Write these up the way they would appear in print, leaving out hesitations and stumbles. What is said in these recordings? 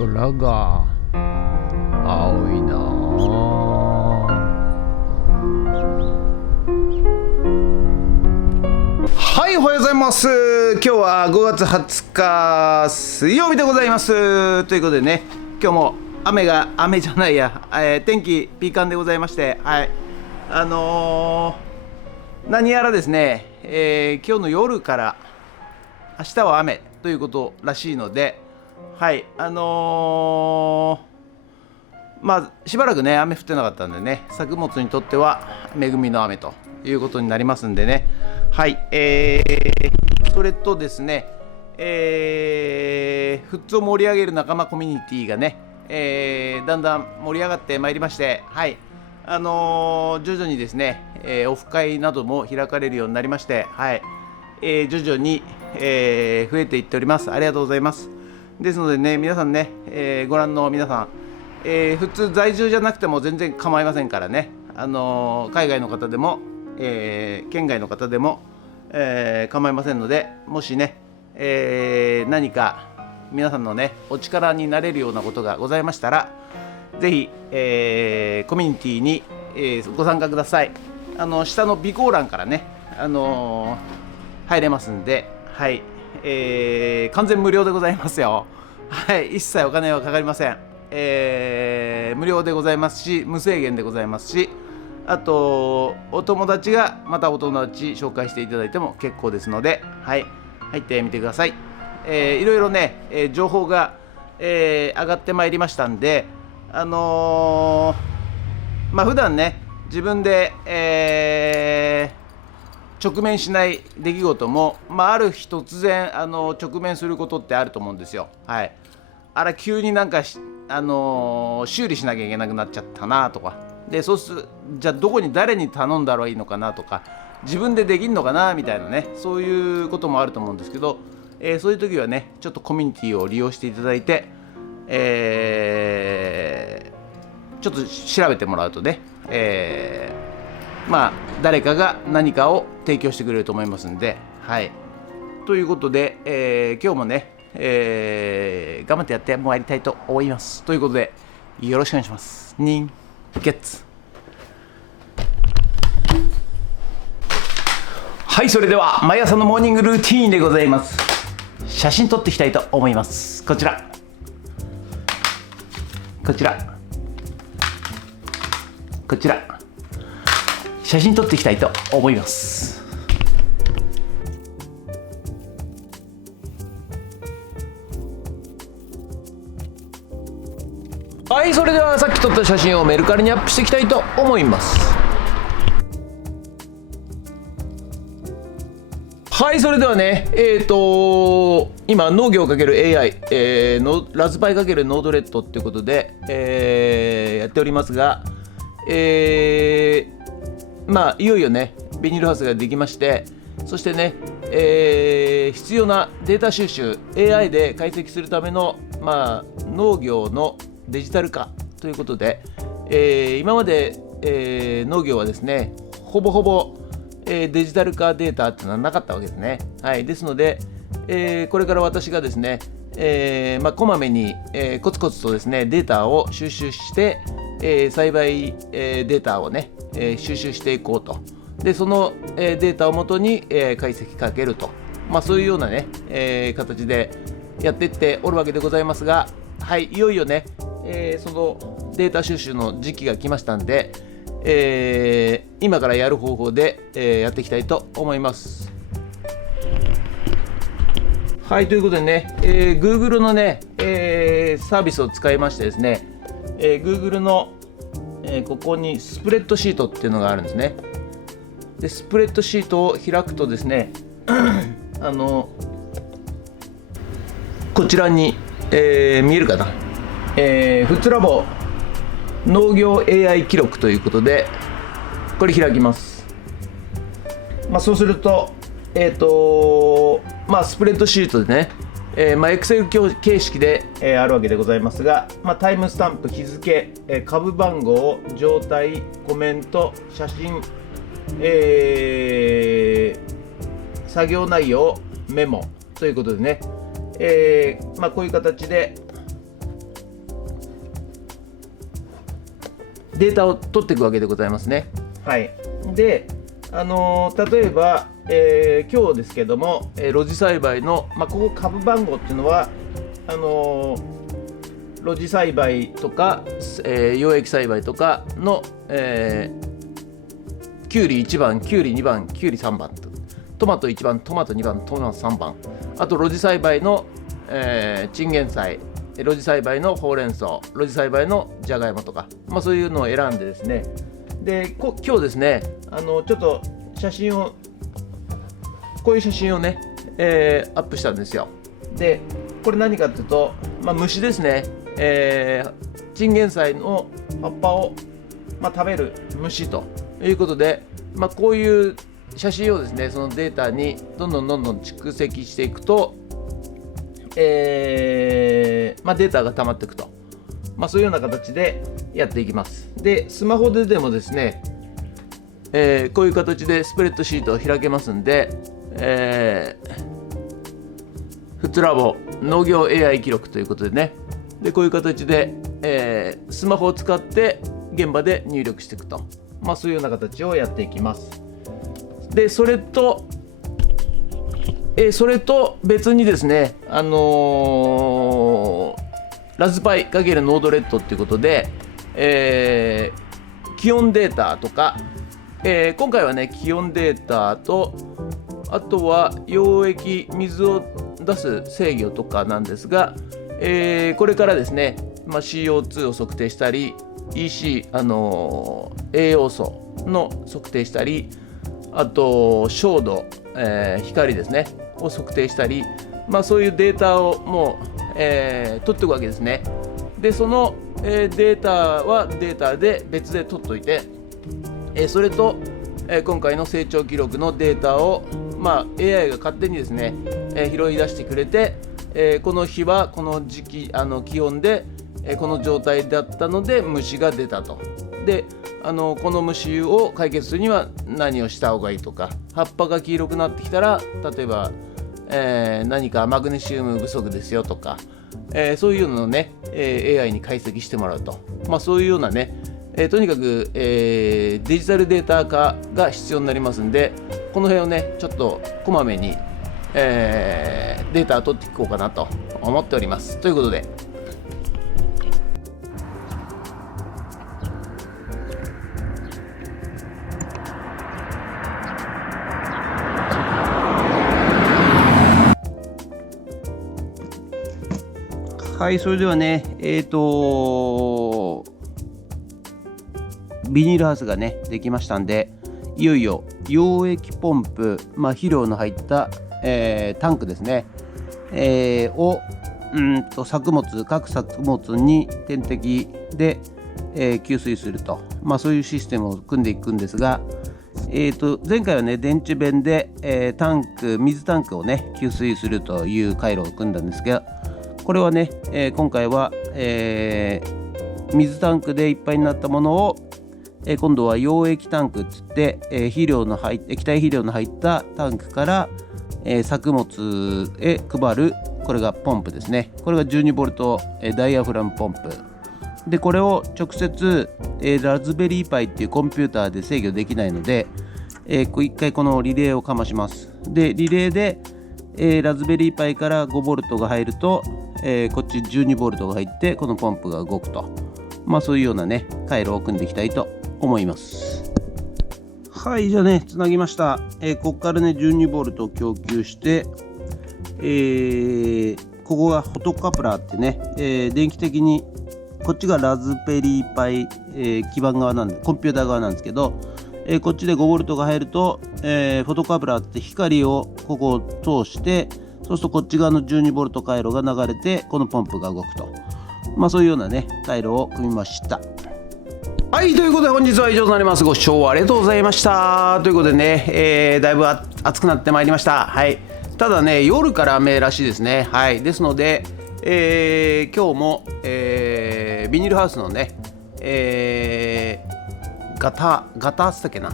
空が青いなはい、おはようございます。今日は5月20日水曜日でございます。ということでね、今日も雨じゃないや、天気ピーカンでございまして、はい、何やらですね、今日の夜から明日は雨ということらしいので、はい、しばらくね雨降ってなかったんでね、作物にとっては恵みの雨ということになりますんでね、はい、それとですね、富津を盛り上げる仲間コミュニティがね、だんだん盛り上がってまいりまして、はい、徐々にですね、オフ会なども開かれるようになりまして、はい、徐々に、増えていっております。ありがとうございます。ですのでね、皆さんね、ご覧の皆さん、普通在住じゃなくても全然構いませんからね、海外の方でも、県外の方でも、構いませんので、もしね、何か皆さんのねお力になれるようなことがございましたら、ぜひ、コミュニティに、ご参加ください。下の備考欄からね、入れますんで、はい、完全無料でございますよ。はい、一切お金はかかりません。無料でございますし、無制限でございますし、あとお友達がまたお友達紹介していただいても結構ですので、はい、入ってみてください。いろいろね、情報が、上がってまいりましたんで、普段ね自分で、直面しない出来事も、ある日突然直面することってあると思うんですよ。はい、あら急になんか修理しなきゃいけなくなっちゃったなとかで、そうするじゃあ誰に頼んだらいいのかなとか、自分でできんのかなみたいなね、そういうこともあると思うんですけど、そういう時はねちょっとコミュニティを利用していただいて、ちょっと調べてもらうとね、誰かが何かを提供してくれると思いますんで、はい、ということで、今日もね、頑張ってやってまいりたいと思います。ということでよろしくお願いします。ニンゲッツ。はい、それでは毎朝のモーニングルーティーンでございます。写真撮っていきたいと思います。こちら写真撮っていきたいと思います。はい、それではさっき撮った写真をメルカリにアップしていきたいと思います。はい、それではね、今農業×AI、ラズパイ×ノードレッドっていうことで、やっておりますが、いよいよねビニールハウスができまして、そしてね、必要なデータ収集 AI で解析するための、農業のデジタル化ということで、今まで、農業はですねほぼほぼデジタル化データっていうのはなかったわけですね。はい、ですので、これから私がですね、こまめに、コツコツとですねデータを収集して、栽培、データをね、収集していこうと。でその、データをもとに、解析かけると、そういうようなね、形でやっていっておるわけでございますが、はい、いよいよね、そのデータ収集の時期が来ましたんで、今からやる方法で、やっていきたいと思います。はい、ということでね、Google のね、サービスを使いましてですね、Google の、ここにスプレッドシートっていうのがあるんですね。でスプレッドシートを開くとですねこちらに、見えるかな、富津ラボ農業 AI 記録ということでこれ開きます。そうするとスプレッドシートでね、Excel 形式で、あるわけでございますが、タイムスタンプ、日付、株番号、状態、コメント、写真、作業内容、メモということでね、こういう形でデータを取っていくわけでございますね。はい、で、例えば、今日ですけども、露地栽培の、ここ株番号っていうのは露地栽培とか、養液栽培とかの、きゅうり1番、きゅうり2番、きゅうり3番、トマト1番、トマト2番、トマト3番、あと露地栽培の、チンゲン菜、露地栽培のほうれん草、露地栽培のじゃがいもとか、そういうのを選んでですね、で今日ですね、ちょっと写真を、こういう写真をね、アップしたんですよ。でこれ何かっていうと、虫ですね、チンゲン菜の葉っぱを、食べる虫ということで、こういう写真をですね、そのデータにどんどん蓄積していくと、データが溜まっていくと、そういうような形でやっていきます。でスマホでもですね、こういう形でスプレッドシートを開けますんで、フッツラボ農業 AI 記録ということでね、でこういう形で、スマホを使って現場で入力していくと、そういうような形をやっていきます。でそれと別にですね、ラズパイ×ノードレッドっていうことで、気温データとか、今回はね気温データと、あとは溶液水を出す制御とかなんですが、これからですね、CO2 を測定したり EC、栄養素の測定したり、あと照度、光ですねを測定したり、そういうデータをもう、取っていくわけですね。でその、データはデータで別で取っといて、それと、今回の成長記録のデータを、AI が勝手にですね、拾い出してくれて、この日はこの時期気温で、この状態だったので虫が出たと。でこの虫を解決するには何をした方がいいとか、葉っぱが黄色くなってきたら例えば、何かマグネシウム不足ですよとか、そういうのをね、AI に解析してもらうと、そういうようなね、とにかく、デジタルデータ化が必要になりますんで、この辺をねちょっとこまめに、データを取っていこうかなと思っております。ということで、はい、それではね、ビニールハウスがねできましたんで、いよいよ溶液ポンプ、肥料の入った、タンクですね、を各作物に点滴で、給水すると、そういうシステムを組んでいくんですが、前回はね電池弁で、水タンクをね給水するという回路を組んだんですが、これはね、今回は、水タンクでいっぱいになったものを、今度は溶液タンクっつって、液体肥料の入ったタンクから、作物へ配る、これがポンプですね。これが 12V、ダイヤフラムポンプで、これを直接、ラズベリーパイっていうコンピューターで制御できないので、一回このリレーをかまします。でリレーで、ラズベリーパイから 5V が入ると、こっち 12V が入ってこのポンプが動くと、そういうようなね回路を組んでいきたいと思います。はい、じゃあねつなぎました。ここからね 12V を供給して、ここがフォトカプラーってね、電気的にこっちがラズベリーパイ、基板側なんでコンピューター側なんですけど、こっちで 5V が入ると、フォトカプラーって光をここを通して、そうするとこっち側の 12V 回路が流れてこのポンプが動くと、そういうようなね回路を組みました。はい、ということで本日は以上となります。ご視聴ありがとうございました。ということでね、だいぶ暑くなってまいりました。はい、ただね夜から雨らしいですね。はい、ですので、今日も、ビニールハウスのね、ガタっつったっけな、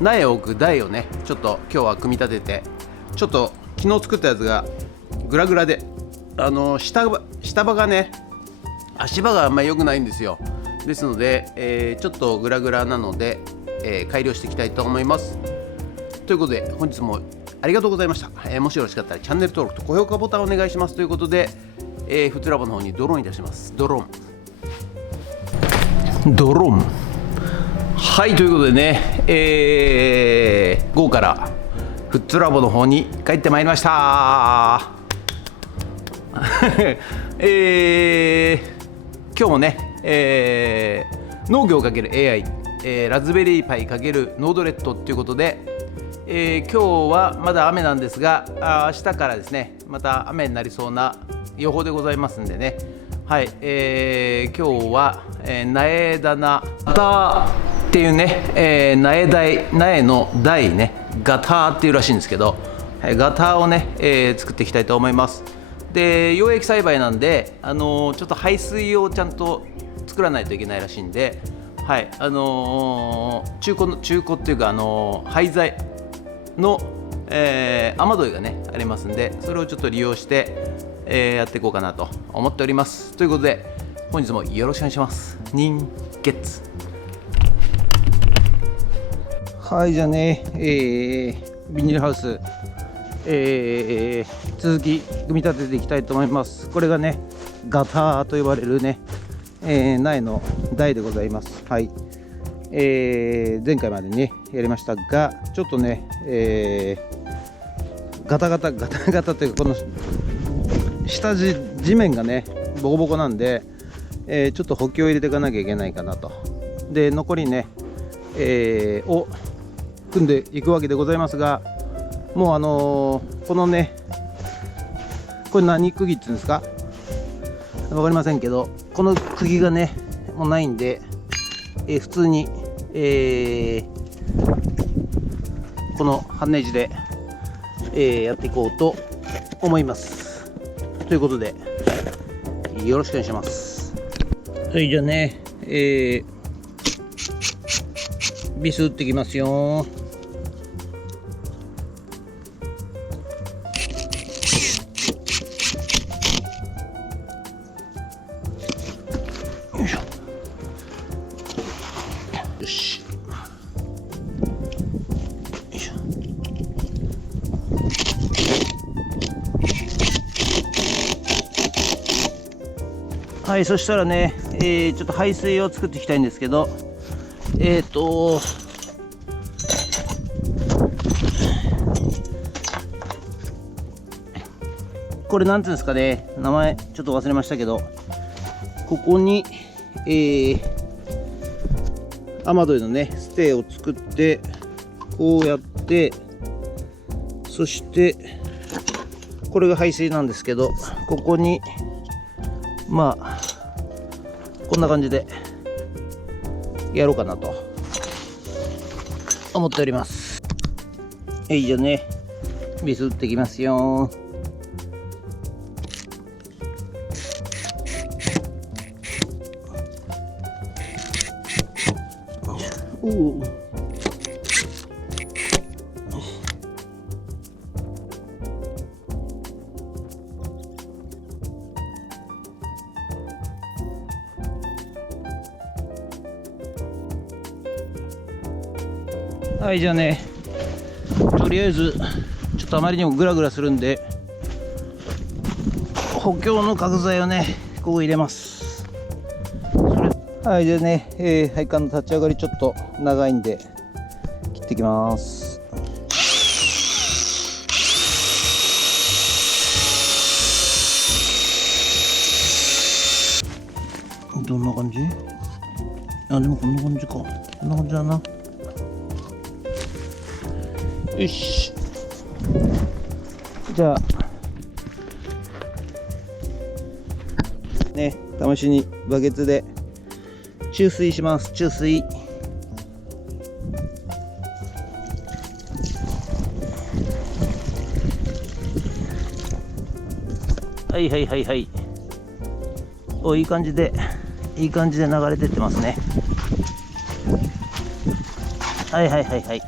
苗を置く台をねちょっと今日は組み立てて、ちょっと昨日作ったやつがグラグラで、下場がね足場があんまり良くないんですよ。ですので、ちょっとグラグラなので、改良していきたいと思います。ということで本日もありがとうございました。もしよろしかったらチャンネル登録と高評価ボタンをお願いしますということで、フットラボの方にドローンいたします。ドローンはい、ということでね、午後からフットラボの方に帰ってまいりました今日もね、農業×AI、ラズベリーパイ×ノードレッドということで、今日はまだ雨なんですが、明日からですねまた雨になりそうな予報でございますんでね、はい、今日は、苗棚ガターっていうね、苗の台ねガターっていうらしいんですけど、ガターをね、作っていきたいと思います。で養液栽培なんで、ちょっと排水をちゃんと作らないといけないらしいんで、はい、中古っていうか、廃材の、雨どいがねありますんで、それをちょっと利用して、やっていこうかなと思っております。ということで本日もよろしくお願いします。人月はい、じゃあね、ビニールハウス、続き組み立てていきたいと思います。これがねガターと呼ばれるね、苗の台でございます。はい、前回までねやりましたが、ちょっとね、ガタガタというか、この下地面がねボコボコなんで、ちょっと補強を入れていかなきゃいけないかなと。で残りね、を組んでいくわけでございますが、もうこのね、これ何釘っていうんですか分かりませんけど、この釘がねもうないんで、普通に、このハンネジで、やっていこうと思います。ということでよろしくお願いします。はい、じゃあね、ビス打ってきますよ。よいしょ。よし。よいしょ。はい、そしたらね、ちょっと排水を作っていきたいんですけど、これなんていうんですかね、名前ちょっと忘れましたけど、ここに、雨どいのねステーを作って、こうやって、そしてこれが排水なんですけど、ここにまあこんな感じでやろうかなと思っております。じゃあねビス打っていきますよ。はい、じゃあね、とりあえずちょっとあまりにもグラグラするんで、補強の角材をねここ入れます。はい、じゃあね、配管の立ち上がりちょっと長いんで切ってきます。どんな感じ？あ、でもこんな感じか。こんな感じだな。よし。じゃあね、試しにバケツで注水します。注水。はいはいはいはい。いい感じで流れてってますね。はいはいはいはい。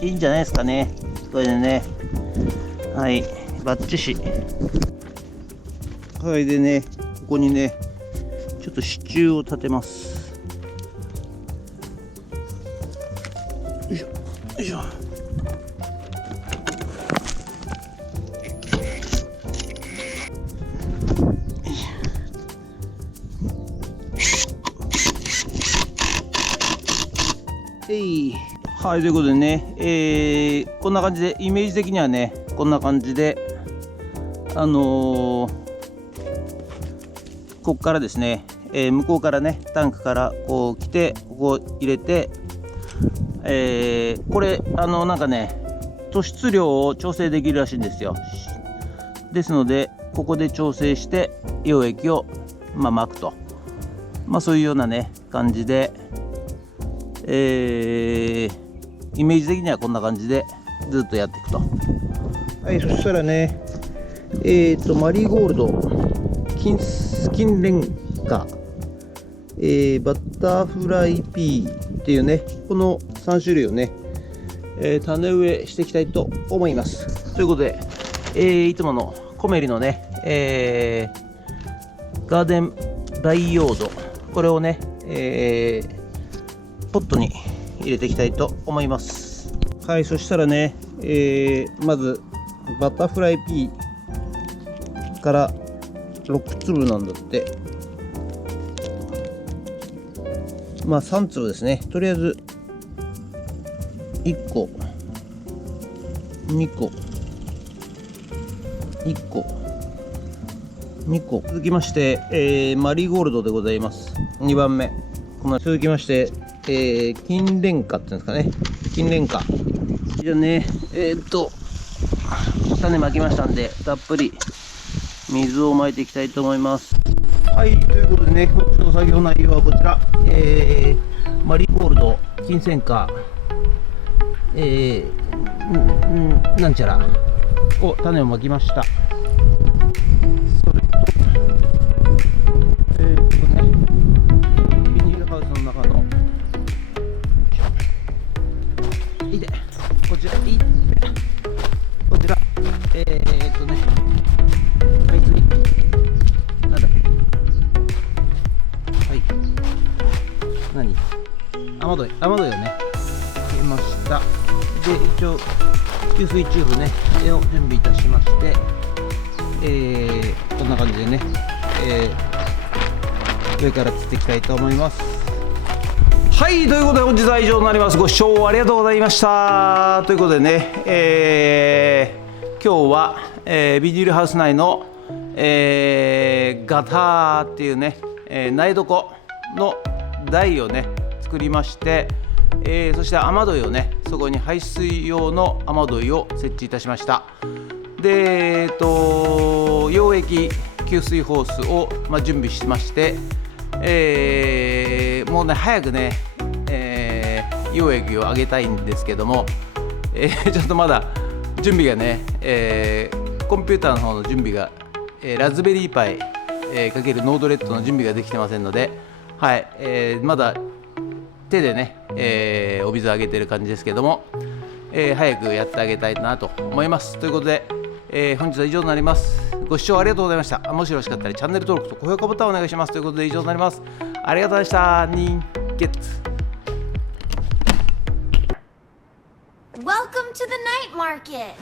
いいんじゃないですかね。これでね。はい、バッチシ。はい、でね、ここにね、ちょっと支柱を立てます。いしょよいしょ。はい、ということでね、こんな感じで、イメージ的にはね、こんな感じで、ここからですね、向こうからね、タンクからこう来て、ここ入れて、これ、なんかね、突出量を調整できるらしいんですよ。ですので、ここで調整して、溶液を、巻くと。そういうようなね、感じで、イメージ的にはこんな感じでずっとやっていくと。はい、そしたらね、マリーゴールド、金蓮花、バタフライピーっていうね、この3種類をね、種植えしていきたいと思います。ということで、いつものコメリのね、ガーデン培養土、これをね、ポットに入れていきたいと思います。はい、そしたらね、まずバタフライピーから6粒なんだって。3粒ですね。とりあえず1個2個1個2個続きまして、マリーゴールドでございます。2番目。続きまして、金蓮花っていうんですかね。金蓮花。じゃあね、種まきましたんで、たっぷり水をまいていきたいと思います。はい、ということでね、こっちの作業内容はこちら、マリーゴールド、金銭花、なんちゃらを種をまきました。それと、ビニールハウスの中の、こちら、こちら、海水、なんだっけ、はい、雨どいをね、入れました。で、一応、給水チューブね、を準備いたしまして、こんな感じでね、上から釣っていきたいと思います。はい、ということで本日は以上になります。ご視聴ありがとうございました。ということでね、今日は、ビニールハウス内の、ガターっていうね、苗床の台をね作りまして、そして雨どいをね、そこに排水用の雨どいを設置いたしました。で、溶液給水ホースを、準備しまして、もうね早くね、溶液をあげたいんですけども、ちょっとまだ準備がね、コンピューターの方の準備が、ラズベリーパイ、かけるノードレッドの準備ができてませんので、はい、まだ手でね、お水をあげてる感じですけども、早くやってあげたいなと思います。ということで、本日は以上になります。ご視聴ありがとうございました。もしよろしかったらチャンネル登録と高評価ボタンをお願いします。ということで以上になります。ありがとうございました。ニンゲッツ。Welcome to the night market.